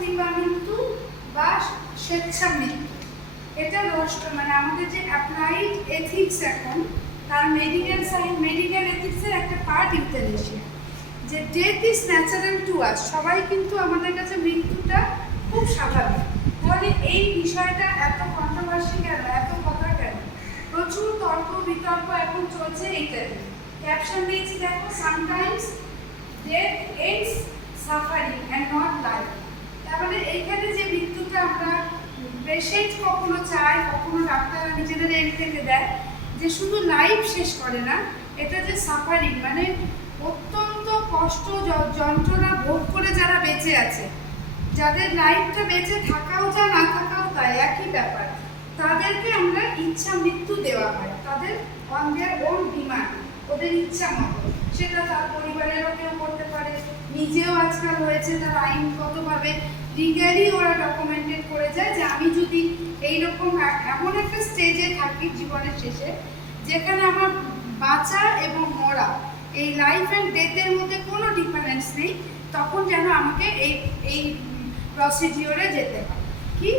কিংবা মৃত্যু বা স্বেচ্ছা মৃত্যু। এটা মানে আমাদের যে অ্যাপ্লাইড এথিক্স এখন তার মেডিকেল এথিক্সের একটা পার্ট ইউথেনেশিয়া, যে death is natural to us. সবাই কিন্তু আমাদের কাছে মৃত্যুটা খুব স্বাভাবিক। তাহলে এই বিষয়টা এত কন্ট্রোভার্সি কেন, এত কথা কেন? প্রচুর তর্ক বিতর্ক এখন চলছে এইটাতে। ক্যাপশন দিয়েছি দেখো, sometimes death ends suffering and not life. তাহলে এইখানে যে মৃত্যুটা আমরা পেশেন্ট কখনো চায়, কখনো ডাক্তাররা নিজেদের এন্ড থেকে দেয় যে শুধু লাইফ শেষ করে না, এটা যে সাফারিং মানে অত্যন্ত কষ্ট যন্ত্রণা ভোগ করে যারা বেঁচে আছে, যাদের লাইফটা বেঁচে থাকাও যা না থাকাও তাই একই ব্যাপার, তাদেরকে আমরা ইচ্ছা মৃত্যু দেওয়া হয়। তাদের অন দেয়ার ওন ডিমান্ড, ওদের ইচ্ছা মতো। সেটা তার পরিবারেরও কেউ করতে পারে, নিজেও আজকাল হয়েছে তার আইনগতভাবে লিগালি ওরা ডকুমেন্টেড করে যায় যে আমি যদি এইরকম এমন একটা স্টেজে থাকি জীবনের শেষে যেখানে আমার বাঁচা এবং মরা, এই লাইফ অ্যান্ড ডেথের মধ্যে কোনো ডিফারেন্স নেই, তখন যেন আমাকে এই প্রসিডিওরে যেতে হয়। কি